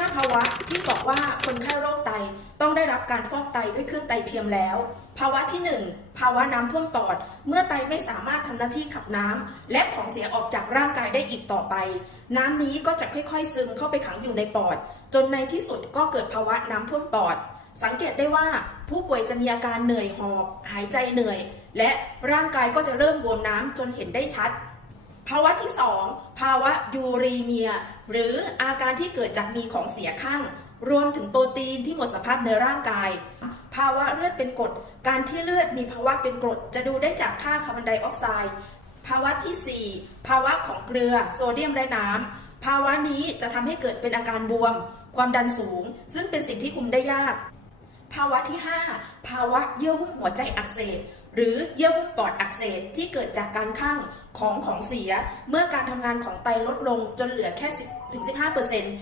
5ภาวะที่บอกว่าคนไข้โรคไตต้องได้รับการฟอกไตด้วยเครื่องไตเทียมแล้ว ภาวะที่ 1 ภาวะน้ำท่วมปอด เมื่อไตไม่สามารถทำหน้าที่ขับน้ำและของเสียออกจากร่างกายได้อีกต่อไป น้ำนี้ก็จะค่อยๆ ซึมเข้าไปขังอยู่ในปอด จนในที่สุดก็เกิดภาวะน้ำท่วมปอด สังเกตได้ว่าผู้ป่วยจะมีอาการเหนื่อยหอบ หายใจเหนื่อย และร่างกายก็จะเริ่มบวมน้ำจนเห็นได้ชัด ภาวะที่ 2 ภาวะยูรีเมีย หรืออาการที่เกิดจากมีของเสียข้าง รวมถึงโปรตีนที่หมดสภาพในร่างกาย ภาวะเลือดเป็นกรด การที่เลือดมีภาวะเป็นกรด จะดูได้จากค่าคาร์บอนไดออกไซด์ ภาวะทีสี่4 ภาวะของเกลือ โซเดียมและน้ำ ภาวะนี้จะทำให้เกิดเป็นอาการบวม ความดันสูง ซึ่งเป็นสิ่งที่คุมได้ยาก ภาวะที่ 5 ภาวะเยื่อหุ้มหัวใจอักเสบ หรือเยื่อหุ้มปอดอักเสบที่เกิดจากการข้างของของเสีย เมื่อการทำงานของไตลดลงจนเหลือแค่ 10-15%